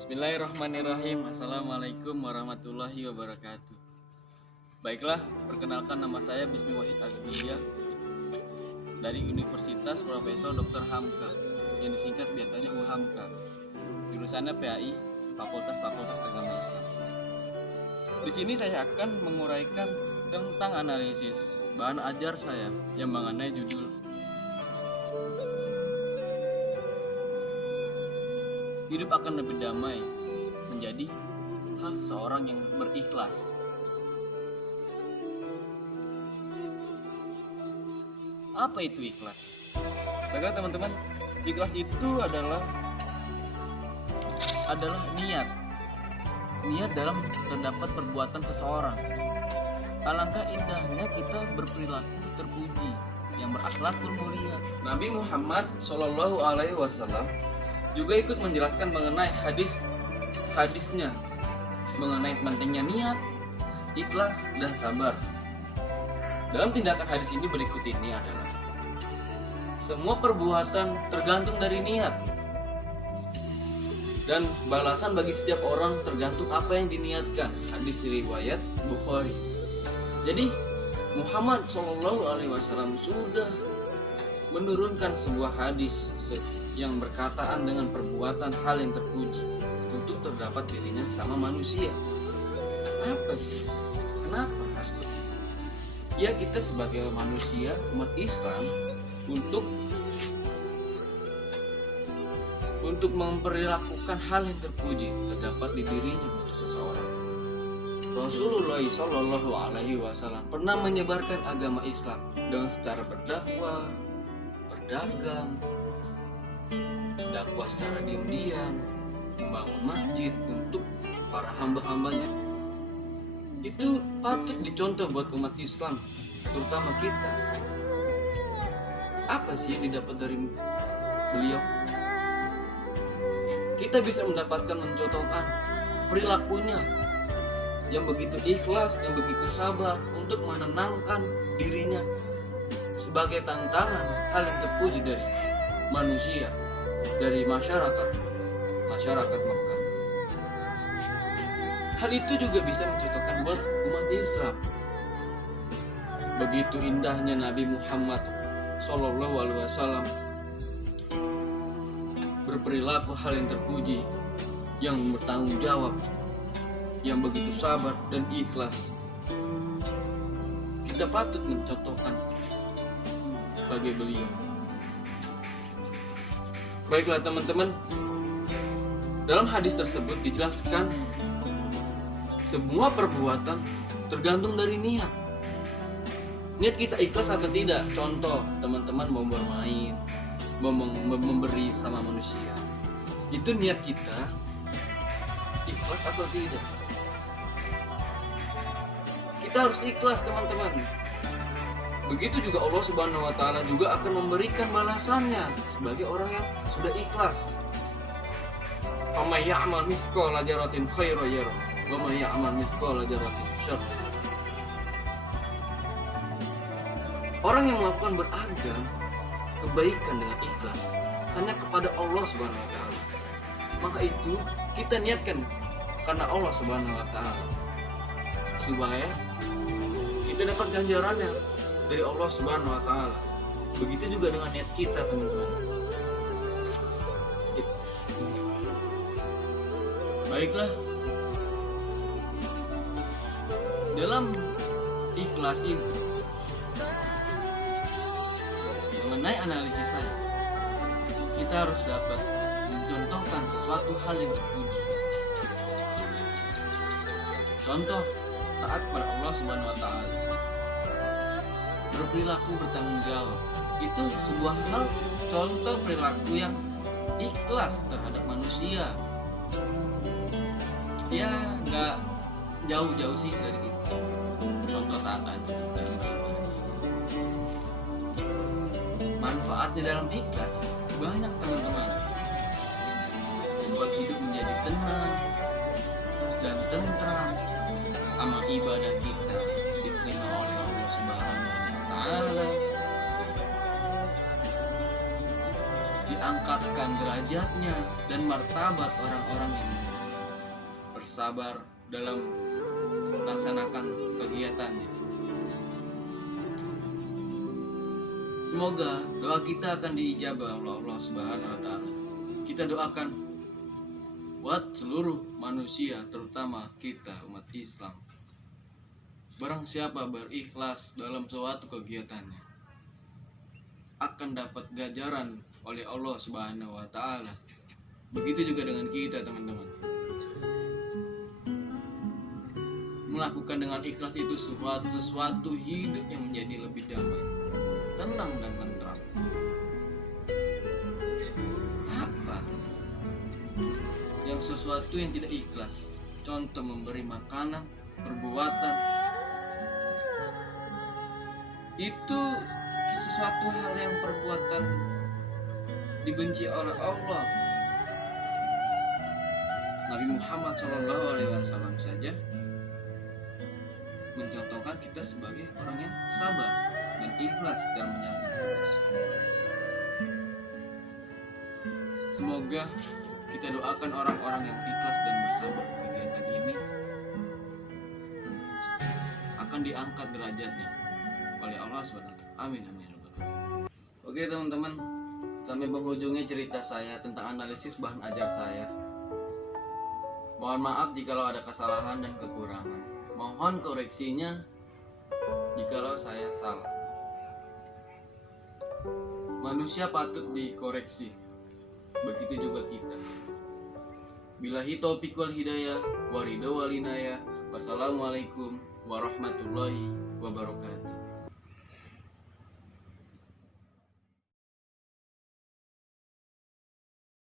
Bismillahirrahmanirrahim. Assalamualaikum warahmatullahi wabarakatuh. Baiklah, perkenalkan nama saya Bismi Wahid Azbiyah dari Universitas Profesor Dr. Hamka yang disingkat biasanya UHAMKA. Jurusannya PAI, Fakultas Agama Islam. Di sini saya akan menguraikan tentang analisis bahan ajar saya yang mengenai judul hidup akan lebih damai menjadi hal seorang yang berikhlas. Apa itu ikhlas? Baiklah teman-teman, ikhlas itu adalah niat dalam terdapat perbuatan seseorang. Alangkah indahnya kita berperilaku terpuji yang berakhlakul mulia. Nabi Muhammad SAW juga ikut menjelaskan mengenai hadisnya mengenai pentingnya niat, ikhlas, dan sabar. Dalam tindakan hadis ini berikut ini adalah semua perbuatan tergantung dari niat, dan balasan bagi setiap orang tergantung apa yang diniatkan. Hadis riwayat Bukhari. Jadi Muhammad SAW sudah menurunkan sebuah hadis yang berkataan dengan perbuatan hal yang terpuji untuk terdapat dirinya sama manusia. Apa sih? Kenapa harus begitu? Ya, kita sebagai manusia umat Islam untuk memperlakukan hal yang terpuji terdapat di dirinya untuk seseorang. Rasulullah SAW pernah menyebarkan agama Islam dengan secara berdakwah, berdagang, dakwah secara diam-diam, membangun masjid untuk para hamba-hambanya. Itu patut dicontoh buat umat Islam, terutama kita. Apa sih yang didapat dari beliau? Kita bisa mendapatkan mencontohkan perilakunya yang begitu ikhlas, yang begitu sabar untuk menenangkan dirinya sebagai tantangan hal yang terpuji dari manusia, dari masyarakat Mekah. Hal itu juga bisa mencontohkan buat umat Islam. Begitu indahnya Nabi Muhammad SAW berperilaku hal yang terpuji, yang bertanggung jawab, yang begitu sabar dan ikhlas. Kita patut mencontohkan sebagai beliau. Baiklah teman-teman, dalam hadis tersebut dijelaskan semua perbuatan tergantung dari niat. Niat kita ikhlas atau tidak. Contoh, teman-teman mau bermain, memberi sama manusia, itu niat kita ikhlas atau tidak. Kita harus ikhlas teman-teman. Begitu juga Allah Subhanahu wa Ta'ala juga akan memberikan balasannya sebagai orang yang sudah ikhlas. Faman ya'mal mithqala dzarratin khairan yarah wa man ya'mal mithqala dzarratin syarran. Orang yang melakukan beragam kebaikan dengan ikhlas hanya kepada Allah Subhanahu wa Ta'ala, maka itu kita niatkan karena Allah Subhanahu wa Ta'ala supaya kita dapat ganjarannya dari Allah Subhanahu wa Ta'ala. Begitu juga dengan niat kita teman-teman. Baiklah, dalam ikhlas itu mengenai analisis saya, kita harus dapat mencontohkan sesuatu hal yang terpuji. Contoh, taat pada Allah Subhanahu wa Ta'ala, berperilaku bertanggung jawab, itu sebuah hal contoh perilaku yang ikhlas terhadap manusia. Ya, nggak jauh-jauh sih dari itu. Contoh taat aja dari pribadi. Manfaatnya dalam ikhlas banyak teman-teman. Membuat hidup menjadi tenang dan tentram. Amal ibadah kita diterima oleh Allah Subhanahu wa Ta'ala. diangkatkan derajatnya dan martabat orang-orang yang bersabar dalam melaksanakan kegiatannya. Semoga doa kita akan diijabah oleh Allah Subhanahu wa taala. Kita doakan buat seluruh manusia, terutama kita umat Islam. Barang siapa berikhlas dalam suatu kegiatannya akan dapat ganjaran oleh Allah Subhanahu wa taala. Begitu juga dengan kita, teman-teman. Melakukan dengan ikhlas itu sesuatu hidup yang menjadi lebih damai, tenang dan tentram. Apa yang sesuatu yang tidak ikhlas? Contoh memberi makanan, perbuatan, itu sesuatu hal yang perbuatan dibenci oleh Allah. Nabi Muhammad SAW saja mencontohkan kita sebagai orang yang sabar dan ikhlas dalam menjalankan tugas. Semoga kita doakan orang-orang yang ikhlas dan bersabar di kegiatan ini akan diangkat derajatnya oleh Allah SWT. Amin amin. Oke teman-teman, sampai penghujungnya cerita saya tentang analisis bahan ajar saya. Mohon maaf jikalau ada kesalahan dan kekurangan. Mohon koreksinya jikalau saya salah. Manusia patut dikoreksi, begitu juga kita. Billahi taufiq wal hidayah, waridho walinaya. Wassalamualaikum warahmatullahi wabarakatuh.